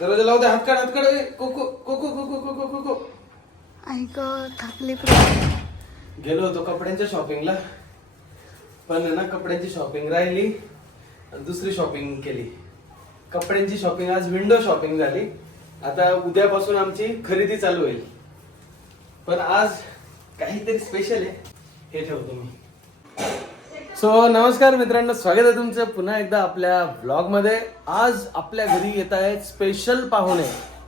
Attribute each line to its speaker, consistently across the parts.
Speaker 1: दरवाजा लावू दे हात काढ हात काढ. ए, कोको कोको कोको कोको कोको
Speaker 2: थकली प्रिया
Speaker 1: गेलो होतो कपड्यांच्या शॉपिंगला पण आहे ना कपड्यांची शॉपिंग राहिली आणि दुसरी शॉपिंग केली. कपड्यांची शॉपिंग आज विंडो शॉपिंग झाली. आता उद्यापासून आमची खरेदी चालू होईल. पण आज काहीतरी स्पेशल आहे. हे ठेवतो मी. सो नमस्कार मित्रांनो स्वागत आहे तुमचं पुन्हा एकदा आपल्या ब्लॉगमध्ये आज आपल्या घरी येत आहेत स्पेशल पाहुणे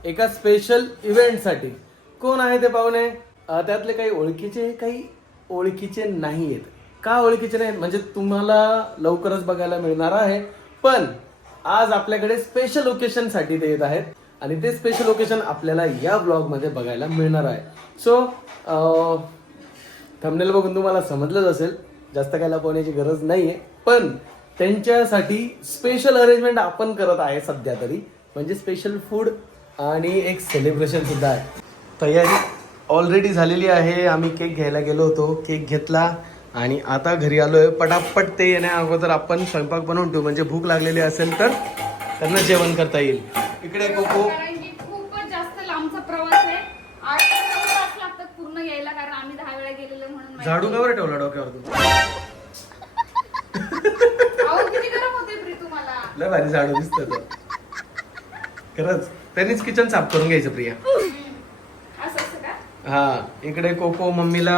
Speaker 1: एका स्पेशल इव्हेंटसाठी कोण आहे ते पाहुणे? त्यातले काही ओळखीचे काही ओळखीचे नाही आहेत. का ओळखीचे नाहीत म्हणजे तुम्हाला लवकरच बघायला मिळणार आहे. पण आज आपल्याकडे स्पेशल ओकेशनसाठी ते येत आहेत. आणि ते स्पेशल ओकेशन आपल्याला या ब्लॉगमध्ये बघायला मिळणार आहे. सो थंबनेल बघून तुम्हाला समजलंच असेल. जास्त काय लपवण्याची गरज नाही आहे पण त्यांच्यासाठी स्पेशल अरेंजमेंट आपण करत आहे सध्या तरी. म्हणजे स्पेशल फूड आणि एक सेलिब्रेशन सुद्धा आहे. तयारी ऑलरेडी झालेली आहे. आम्ही केक घ्यायला गेलो होतो. केक घेतला आणि आता घरी आलो आहे पटापट ते येण्या अगोदर आपण स्वयंपाक बनवून ठेवू. म्हणजे भूक लागलेली असेल तर त्यांना जेवण करता येईल. इकडे कोको.
Speaker 2: खूपच जास्त लांबचा प्रवास आहे आठ ते नऊ तास लागतात पूर्ण यायला कारण आम्ही दहा वेळा गेलेलो म्हणून.
Speaker 1: झाडू का बरं ठेवला डोक्यावर तू?
Speaker 2: अहो, किती गरम होते प्री तुम्हाला
Speaker 1: लय भारी झाडू दिसत खरंच त्यांनीच किचन साफ करून घ्यायचं प्रिया.
Speaker 2: असं असं का?
Speaker 1: हा इकडे कोको मम्मीला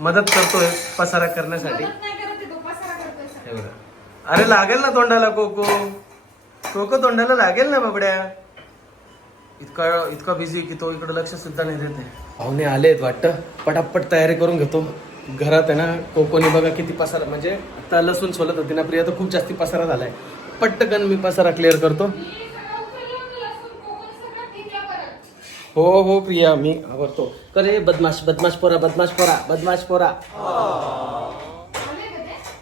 Speaker 1: मदत करतोय पसारा करण्यासाठी.
Speaker 2: मदत नाही करत आहे, तो पसारा करतोय सगळा.
Speaker 1: हे बघा. अरे लागेल ना तोंडाला कोको? कोको तोंडाला लागेल ना बाबड्या? इतका इतका बिझी की तो इकडे लक्ष सुद्धा नाही देते पाहुणे आहेत वाटतं. पटापट तयारी करून घेतो. घरात आहे ना कोकोनी बघा किती पसारा म्हणजे आता लसूण सोलत होती ना प्रिया तर खूप जास्ती पसारा झालाय. पटकन मी पसारा क्लिअर करतो. हो हो प्रिया मी आवडतो करे बदमाश बदमाश पोरा बदमाश पोरा बदमाश पोरा.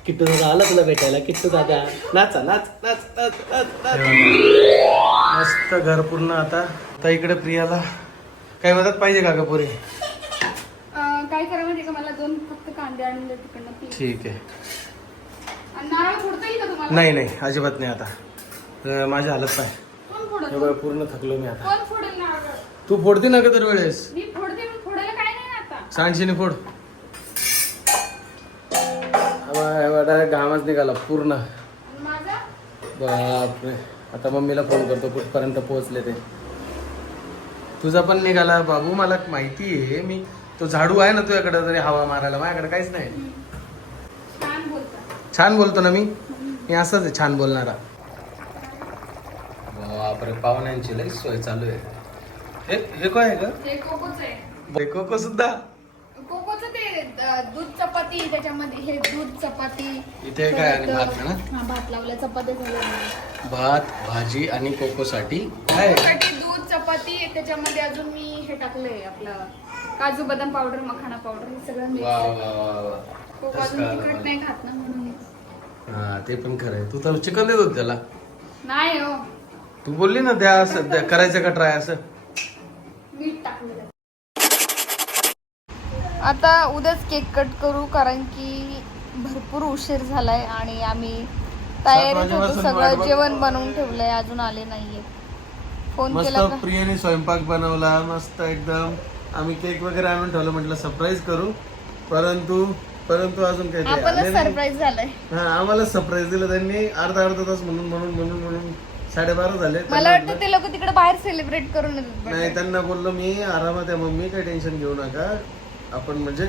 Speaker 1: किट्टू दादा आला तुला भेटायला. किट्टू दादा नाचा नाच नाच नाच नाच नाच. मस्त घर पूर्ण आता. आता इकडे प्रियाला काही मदत पाहिजे का ग पुरी?
Speaker 2: अं, काय करा माहिती का? मला दोन फक्त कांदे आणले तिकडनं please.
Speaker 1: ठीक आहे.
Speaker 2: आणि नारळ फोडता येईल का तुम्हाला?
Speaker 1: नाही नाही. अजिबात नाही आता. अं, माझी हालत
Speaker 2: कोण
Speaker 1: हे बघ, पूर्ण थकलो मी आता.
Speaker 2: कोण फोडेल नारळ?
Speaker 1: तू फोडते ना का वेळेस
Speaker 2: मी फोडते पण फोडायला काय नाही ना आता.
Speaker 1: सांडशीने फोड. डायरेक्ट घामच निघाला पूर्ण. बापरे. आता मम्मीला फोन करतो कुठपर्यंत पोहोचले ते. तुझा पण निघाला बाबू मला माहिती आहे. मी तो झाडू आहे ना तुझ्याकडे तरी हवा मारायला माझ्याकडे काहीच नाही.
Speaker 2: छान बोलता.
Speaker 1: छान बोलतो ना मी? मी असंच आहे छान बोलणारा. बापरे पाहुण्यांची लई सोय चालू आहे. हे हे काय आहे का कोको सुद्धा
Speaker 2: कोकोचं ते दूध चपाती त्याच्यामध्ये हे दूध चपाती
Speaker 1: इथे काय आणि भात ना
Speaker 2: हा भात लावल्या चपात्या झाल्या
Speaker 1: भात भाजी आणि कोकोसाठी. काय?
Speaker 2: दूध चपाती त्याच्यामध्ये अजून मी हे टाकलंय आपलं काजू बदाम पावडर मखाना पावडर हे सगळं mix
Speaker 1: वा
Speaker 2: आहे.
Speaker 1: वा वा वा
Speaker 2: कोको
Speaker 1: तसं
Speaker 2: अजून
Speaker 1: कळालं
Speaker 2: तिखट
Speaker 1: मला.
Speaker 2: नाही खात ना म्हणून.
Speaker 1: हा ते पण खरं आहे. तू तर चिकन देत होत त्याला.
Speaker 2: नाही हो.
Speaker 1: तू बोलली ना त्या असं त्या करायचं का ट्राय असं?
Speaker 2: मीठ टाकलं. आता उद्याच केक कट करू कारण की भरपूर उशीर झालाय आणि आम्ही तयारीत होतो.
Speaker 1: वाजेपासून वाट
Speaker 2: सगळं
Speaker 1: बघ-
Speaker 2: जेवण बनवून ठेवलंय अजून आले नाहीये. फोन
Speaker 1: मस्त
Speaker 2: केला का?
Speaker 1: प्रियाने स्वयंपाक बनवला मस्त एकदम. आम्ही केक वगैरे आणून ठेवलं म्हटलं सरप्राईज करू. परंतु परंतु अजून काही ते आले
Speaker 2: आपणच
Speaker 1: नाही.
Speaker 2: सरप्राईज झालाय.
Speaker 1: हा आम्हाला सरप्राईज दिलं त्यांनी. अर्धा अर्धा तास म्हणून म्हणून म्हणून म्हणून साडेबारा झाले.
Speaker 2: मला
Speaker 1: त्यांना
Speaker 2: वाटतं ते लोक तिकडे बाहेर सेलिब्रेट करून येतात
Speaker 1: नाही. त्यांना बोललो मी आरामात आहे मम्मी काही टेन्शन घेऊ नका. आपण म्हणजे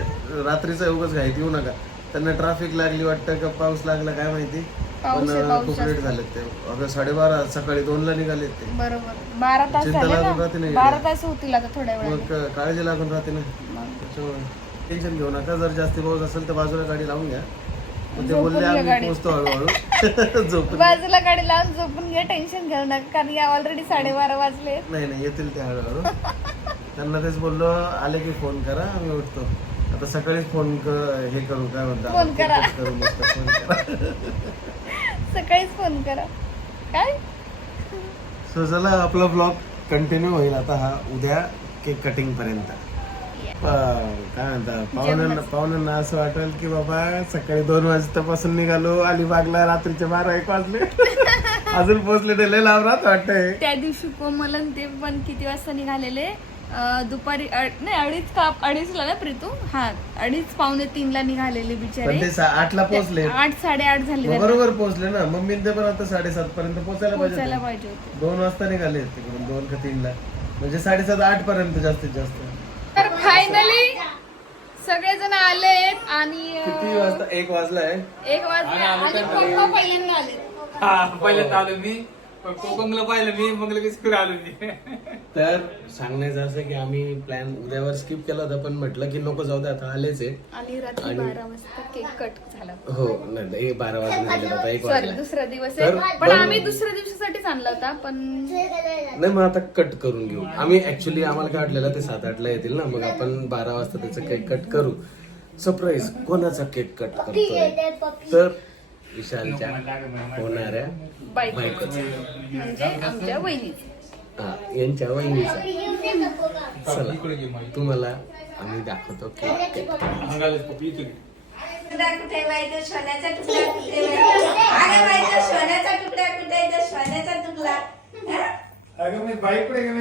Speaker 1: रात्रीचा उगाच घाईत येऊ नका. त्यांना ट्रॅफिक लागली वाटतं का पाऊस लागला काय माहिती?
Speaker 2: पाऊस
Speaker 1: पण
Speaker 2: आहे,
Speaker 1: अं,
Speaker 2: पाऊस
Speaker 1: खूप
Speaker 2: जास्त.
Speaker 1: लेट झालेत ते. अगं साडेबारा सकाळी दोनला निघालेत ते.
Speaker 2: बरोबर. बारा तास
Speaker 1: चिंता
Speaker 2: झाले
Speaker 1: लागून राहते
Speaker 2: ना
Speaker 1: नाही
Speaker 2: बारा तास होतील आता थोड्या वेळाने.
Speaker 1: मग अं, काळजी लागून राहते ना. त्याच्यामुळे टेन्शन घेऊ नका. जर जास्ती पाऊस असेल तर बाजूला गाडी लावून घ्या. मग ते
Speaker 2: झोपून
Speaker 1: बोलले
Speaker 2: घ्या
Speaker 1: आम्ही. पोहोचतो हळूहळू. झोपून
Speaker 2: बाजूला गाडी लावून झोपून घ्या टेन्शन घेऊ नका. कारण या ऑलरेडी साडेबारा वाजले
Speaker 1: नाही नाही येतील ते हळूहळू. त्यांना तेच बोललो आले की फोन करा आम्ही उठतो. आता सकाळीच फोन हे करू काय म्हणतात?
Speaker 2: फोन करा.
Speaker 1: करू मस्त फोन करा.
Speaker 2: सकाळीच फोन करा. काय?
Speaker 1: सो चला आपला ब्लॉग कंटिन्यू होईल आता हा उद्या केक कटिंग पर्यंत. प- काय म्हणतात? पाहुण्यांना पाहुण्यांना असं वाटेल की बाबा सकाळी दोन वाजतापासून निघालो अलिबागला रात्रीचे बारा एक वाजले. अजून पोहोचले ते लय लांब राहत वाटतंय.
Speaker 2: त्या दिवशी कोमल आणि ते पण किती वाजता निघालेले? दुपारी नाही अडीच का अडीचला ना प्रीतू? हा अडीच पावणे तीनला निघालेले
Speaker 1: पण
Speaker 2: बिचारे
Speaker 1: ते सा- आठला पोहोचले.
Speaker 2: आठ साडेआठ झाले
Speaker 1: मग
Speaker 2: त्यांना
Speaker 1: बरोबर पोहोचले ना. मम्मी ते पण आता साडेसात पर्यंत पोहोचायला
Speaker 2: पोहोचायला
Speaker 1: पाहिजे
Speaker 2: पाहिजे होते.
Speaker 1: दोन वाजता निघाले तिकडून दोन का तीनला. म्हणजे साडेसात आठ पर्यंत जास्तीत जास्त.
Speaker 2: तर फायनली सगळेजण आलेत आणि अं,
Speaker 1: किती वाजता? एक वाजलाय
Speaker 2: एक वाजता आणि पप्पा पहिल्यांदा आले.
Speaker 3: हा पहिल्यांदा आलो मी. कोकणला पाहिलं मी मग लगेच आलो मी.
Speaker 1: तर सांगण्याचं असं की आम्ही प्लॅन उद्यावर स्किप केला होता पण म्हटलं की नको जाऊ दे आता आलेच आहे.
Speaker 2: आणि रात्री
Speaker 1: आणि-
Speaker 2: बारा वाजता केक कट झाला.
Speaker 1: हो नाही नाही, बारा वाजून गेले आता एक
Speaker 2: सॉरी
Speaker 1: वाजला.
Speaker 2: दुसरा दिवस
Speaker 1: तर
Speaker 2: आहे पण
Speaker 1: पण-
Speaker 2: आम्ही दुसऱ्या दिवसासाठीच आणला होता पण
Speaker 1: नाही मग आता कट करून घेऊ. आम्ही ऍक्च्युली आम्हाला काय वाटलेलं ते सात आठला येतील ना मग आपण बारा वाजता त्याचं केक कट करू. सरप्राईज कोणाचा केक कट करतोय? तर विशालच्या होणाऱ्या
Speaker 2: म्हणजे आमच्या वहिनीचा.
Speaker 1: हा यांच्या वहिनीचा. चला. तुम्हाला आम्ही दाखवतो केक
Speaker 4: तुकडा कुठे व्हायचं सोन्याचा तुकडा कुठे व्हायचं अगं व्हायचं सोन्याचा तुकडा कुठे आहे सोन्याचा तुकडा? हा?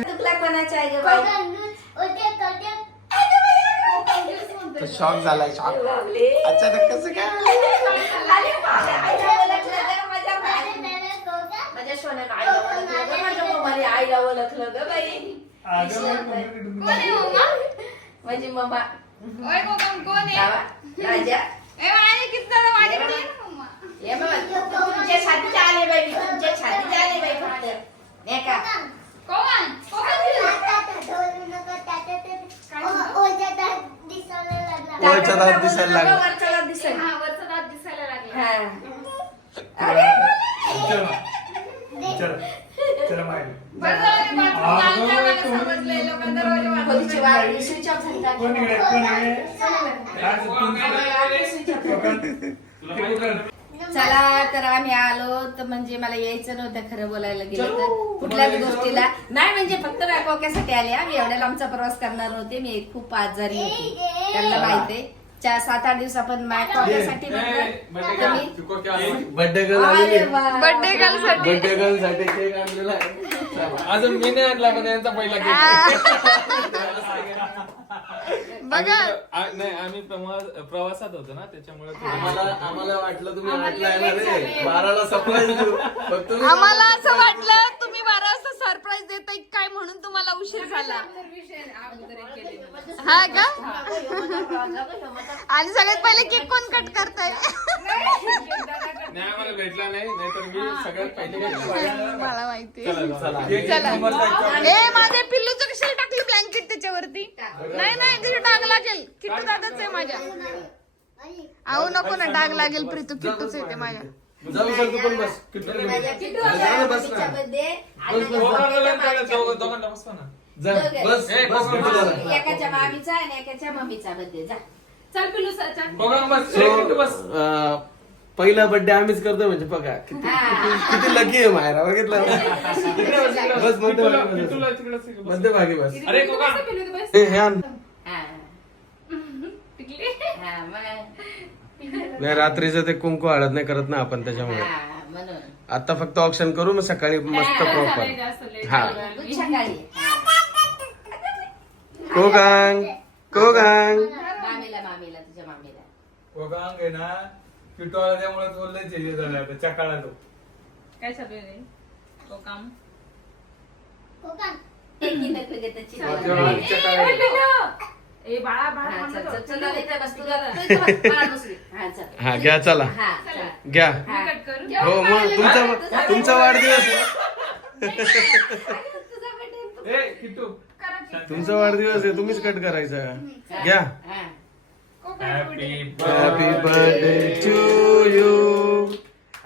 Speaker 4: तुकडा कोणाचा बाई?
Speaker 1: शॉक झालाय शॉक अचानक कसं काय
Speaker 4: अरे माझ्या आईला ओळखलं ग माझ्या माझ्या सोन्यानं आईला ओळखलं ग माझ्या मम्माने आईला ओळखलं ग बाई.
Speaker 2: कोण आहे मम्मा?
Speaker 4: म्हणजे मम्मा.
Speaker 2: ओय कोण आहे?
Speaker 4: बाबा, राजा.
Speaker 2: ए, किती जण माझ्याकडे ये ना मम्मा.
Speaker 4: ये बाबा तू- तू तुमच्या छातीचे आले बाई मी तुमच्या छातीचे आले बाई फक्त. नाही का?
Speaker 2: कोण?
Speaker 1: दात दिसायला लागला.
Speaker 4: दात दिसायला
Speaker 2: हा, वरचा दात दिसायला लागला.
Speaker 4: हा.
Speaker 3: चला
Speaker 2: झालं
Speaker 4: चला तर आम्ही आलो. तर म्हणजे मला यायचं नव्हतं खरं बोलायला गेलं तर. कुठल्याच गोष्टीला? नाही म्हणजे फक्त राखोक्यासाठी आले आम्ही एवढ्या लांबचा प्रवास करणार होते मी खूप आजारी होते. त्यांना माहितीये चार सात आठ दिवस आपण मायकोक्यासाठी तुम्ही?
Speaker 1: बर्थडे
Speaker 4: गर्लसाठी.
Speaker 2: बर्थडे
Speaker 1: गर्लसाठी. केक आणलेला आहे.
Speaker 3: अजून मी नाही आणला पण यांचा पहिला केक
Speaker 2: बघा.
Speaker 3: आम्ही- नाही आम्ही प्रवास- प्रवासात होतो ना त्याच्यामुळे थोडं-
Speaker 1: आम्हाला आम्हाला वाटलं तुम्ही आठला येणार आहे बाराला सरप्राईज देऊ. फक्त तुम्ही
Speaker 2: आम्हाला असं वाटलं तुम्ही बारा वाजता सरप्राईज देताय काय म्हणून तुम्हाला उशीर झाला? हा का? आणि सगळ्यात पहिले केक कोण कट करताय?
Speaker 3: नाही आम्हाला भेटला नाही. नाहीतर मी सगळ्यात पहिले घेतला.
Speaker 2: मला माहिती
Speaker 3: चला,
Speaker 2: माझ्या पिल्लूचं कशाला टाकली ब्लँकेट त्याच्यावरती? नाही नाही डाग लागेल. किट्टू दादाच आहे माझ्या. अहो नको ना डाग लागेल प्रीतू. किट्टूच येते माझ्या
Speaker 1: जाऊ सर पण बस. बस. ना,
Speaker 3: दोघांना बसवा ना.
Speaker 1: जा बस बस.
Speaker 4: एकाच्या मामीचा आणि एकाच्या मम्मीचा बर्थडे जा.
Speaker 2: चल पिल्लू
Speaker 3: दोघांना बस. बस.
Speaker 1: पहिला बर्थडे आम्हीच करतोय म्हणजे बघा किती लकी आहे मायरा बघितलं?
Speaker 3: बस,
Speaker 1: मध्यभागी बस. मध्यभागी
Speaker 3: अरे.
Speaker 1: हे हे आण.
Speaker 4: हा. हा
Speaker 1: नाही रात्रीचं ते कुंकू हळद नाही करत ना आपण त्याच्यामुळे.
Speaker 4: हा म्हणून.
Speaker 1: आता फक्त ऑप्शन करू मग सकाळी मस्त प्रॉपर हा. कोगांग कोगांग
Speaker 4: मामीला मामीला तुझ्या मामीला.
Speaker 3: कोकण आहे ना आला त्यामुळे तो लय चेंजेस झाला आता चकाळा तो.
Speaker 2: काय चालू आहे तो काम? ए बाळा
Speaker 4: हा, बाळा. हा.
Speaker 1: हा घ्या चला.
Speaker 4: हा, चल.
Speaker 1: घ्या.
Speaker 4: हा.
Speaker 1: हो मग तुमचा तुमचा वाढदिवस.
Speaker 3: ए
Speaker 1: तुमचा वाढदिवस आहे तुम्हीच कट करायचा. घ्या.
Speaker 3: Happy
Speaker 1: happy birthday to you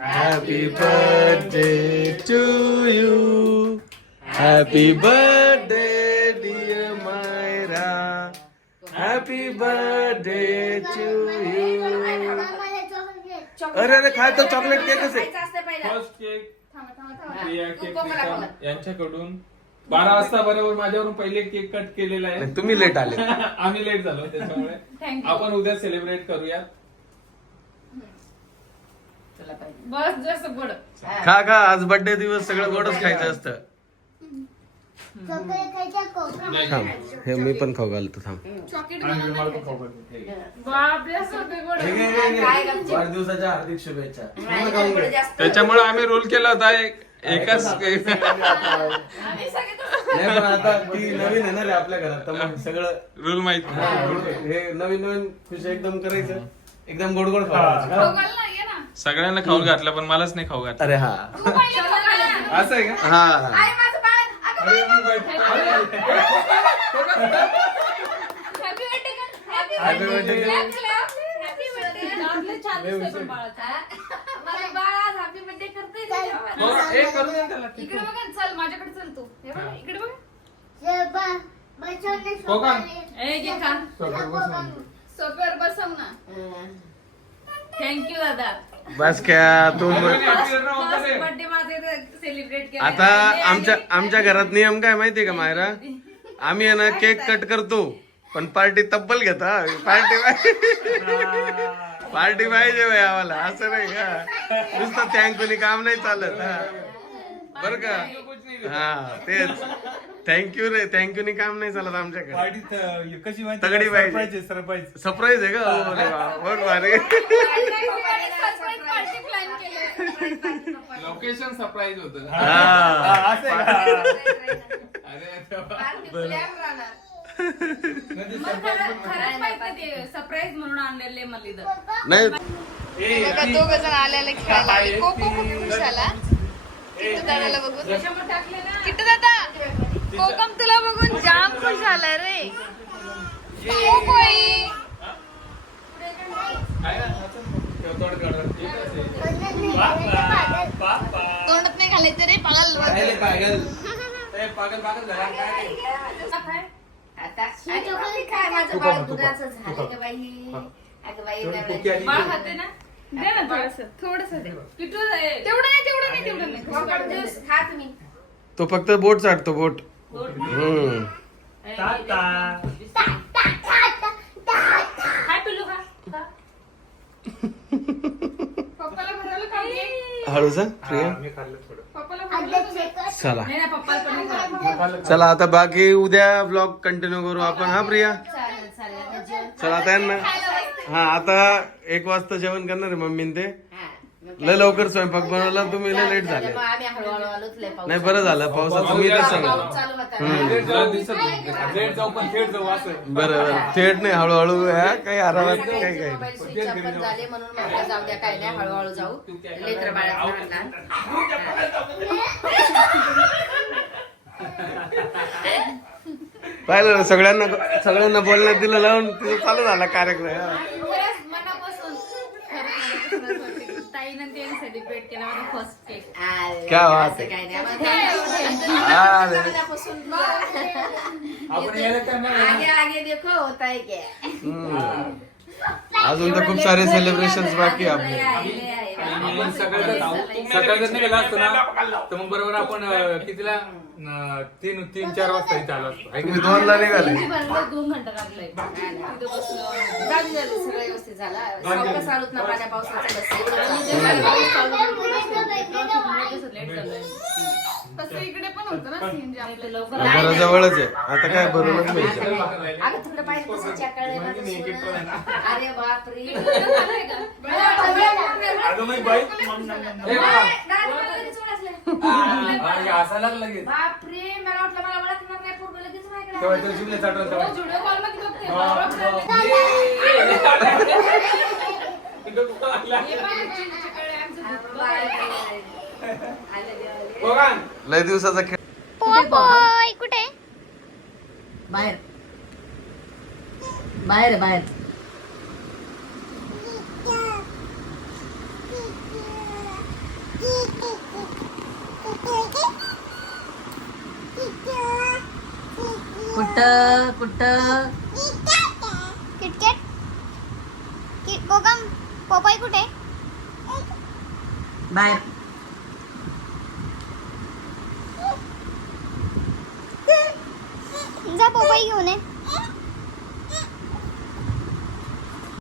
Speaker 1: happy birthday to you happy birthday dear Myra happy birthday to you अरे अरे खाय तो चॉकलेट केकच आहे.
Speaker 3: First cake Priya cake. यांच्याकडून बारा वाजता बरोबर माझ्यावरून पहिले केक कट केलेला आहे.
Speaker 1: तुम्ही लेट आले.
Speaker 3: आम्ही लेट झालो त्याच्यामुळे. आपण उद्या सेलिब्रेट करूया.
Speaker 4: पाहिजे
Speaker 2: बस जास्त गोड.
Speaker 1: खा खा आज बर्थडे दिवस सगळं गोडच खायचं असतं. थांब हे मी पण खाऊ घालतो थांब.
Speaker 2: चॉकलेट गोड.
Speaker 1: हे.
Speaker 4: काय?
Speaker 1: वाढदिवसाच्या हार्दिक शुभेच्छा.
Speaker 4: जास्त-
Speaker 3: त्याच्यामुळे आम्ही रोल केला होता एक एकाच
Speaker 1: नाही पण आता ती नवीन आहे ना रे आपल्या घरात तर मग सगळं
Speaker 3: रोल माहीत
Speaker 1: हा, हे नवीन नवीन खुश एकदम करायचं. एकदम गोड गोड खायचं.
Speaker 3: सगळ्यांना खाऊ घातलं पण मलाच नाही खाऊ घातलं.
Speaker 1: अरे हा?
Speaker 3: असं आहे का?
Speaker 1: हा.
Speaker 2: Happy birthday. आपलं छान दिसतंय पण बाळाचं.
Speaker 4: हा? बाळ आज happy birthday करतंय त्याच्यावर.
Speaker 3: बरं, एक करू दे त्याला
Speaker 2: इकडे बघा चल माझ्याकडे चल तू. हे बघ इकडे बघ.
Speaker 3: कोकण.
Speaker 2: ए घे खा. सोप्यावर बसव ना. थँक्यू दादा.
Speaker 1: बस क्या तू
Speaker 2: बर्थडे माझे सेलिब्रेट केला
Speaker 1: आता आमच्या आमच्या घरात नियम काय माहितीये का मायरा? आम्ही आहे ना केक कट करतो. पण पार्टी तब्बल घेता. पार्टी पार्टी पाहिजे बाई आम्हाला असं नाही का? नुसतं थँक्यूनी काम नाही चालत हा. बर का? हा तेच. थँक्यू रे थँक्यूनी काम नाही चालत आमच्याकडे.
Speaker 5: कशी
Speaker 1: तगडी पाहिजे.
Speaker 5: सरप्राईज
Speaker 1: आहे का? हो बघ भारी
Speaker 3: लोकेशन सरप्राईज होत.
Speaker 1: हा
Speaker 2: सरप्राईज म्हणून आणलेले मला इथं
Speaker 1: नाही.
Speaker 2: बघा दोघ जण आलेले खेळायला. आले. कोको खूप खुश झाला किट्टू दादाला बघून. किट्टू दादा कोकम तुला बघून जाम खुश झाला रे. कोकोई. तोंडात नाही घालायचं रे पागल.
Speaker 4: आता काय माझं बाळ दुधाचं झालं बाई? अगं बाई नवऱ्याची-
Speaker 2: बाळ खाते ना? दे ना थोडस थोडस दे. किट्टू तेवढं नाही तेवढं नाही तेवढं नाही.
Speaker 4: कोकम ज्यूस खा तुम्ही.
Speaker 1: तो फक्त बोट चाटतो बोट. हम्म.
Speaker 5: टाटा.
Speaker 2: हाय पिल्लू खा खा. पप्पाला भरायला खाऊ
Speaker 1: हळू जा प्रिया
Speaker 5: हा, मी खाल्लं थोडं.
Speaker 2: पप्पाला.
Speaker 1: चला. चला आता बाकी उद्या ब्लॉग कंटिन्यू करू आपण हा प्रिया? चला आता यांना हा आता एक वाजता जेवण करणार आहे मम्मीन ते. लय लवकर स्वयंपाक बनवला तुम्ही लय लेट झाले.
Speaker 4: त्यामुळे आम्ही हळूहळू आलोच लय पाऊस
Speaker 1: नाही बरं झालं पावसाचं मी तर सांगतो.
Speaker 4: पाऊस चालू होता
Speaker 1: हम्म.
Speaker 5: लेट जाऊ दिसत नाही लेट जाऊ पण थेट जाऊ असं
Speaker 1: बरं बरं. थेट नाही हळूहळू हा, काही आरामात काही काही
Speaker 4: मोबाईल स्विच ऑफ पण झाले म्हणून म्हटलं जाऊ द्या काही नाही हळूहळू जाऊ. लेकर बाळाचं लहान
Speaker 1: पाहिलं ना सगळ्यांना सगळ्यांना बोलण्यात दिलं लावून तिथं चालू झाला कार्यक्रम हा.
Speaker 2: खरंच मनापासून खरंच मनापासून वाटते. ताईनं ते सेलिब्रेट केला माझा फर्स्ट केक
Speaker 4: अरे,
Speaker 1: क्या बात
Speaker 4: असं
Speaker 1: आहे.
Speaker 4: काही नाही. आम्हाला
Speaker 1: अरे.
Speaker 4: मनापासून
Speaker 5: आपण यायला काय नाही
Speaker 4: आगे आगे देखो होता है क्या
Speaker 1: हम्म. अजून तर खूप सारे सेलिब्रेशन बाकी आपले.
Speaker 5: आपण सकाळी सकाळी जर निघाला असतो ना तर मग बरोबर आपण अं, कितीला अं, तीन तीन चार वाजता इथे आलो असतो. आहे की
Speaker 1: तुम्ही दोनला निघाले.
Speaker 2: दोन घंटा लागलाय तिथं बसलो.
Speaker 4: झालं झालं सगळं व्यवस्थित झालं. सावकाश आलोत ना पाण्या पावसाचं बस
Speaker 2: लेट झालंय. तसं इकडे पण होतं ना सीन जे आपलं. लवकर
Speaker 1: घराजवळच आहे. आता काय भरूनच मिळतं
Speaker 4: अगं थोडं पाहिजे तसं. अरे बापरे.
Speaker 2: झालंय का?
Speaker 5: अगं मी बाई. असा लागला लगेच.
Speaker 4: बापरे मला वाटलं मला ओळखणार नाही पूर्ण लगेच माझ्याकडे
Speaker 5: तेव्हा
Speaker 4: आलं.
Speaker 2: मध्ये बघते. हे आमचं.
Speaker 1: लय दिवसाचा खेळ.
Speaker 2: पोपोय कुठे?
Speaker 4: बाहेर. बाहेर बाहेर. कुठं कुठं?
Speaker 6: किटकॅट कि- कोकम पोपाई कुठे?
Speaker 4: बाहेर.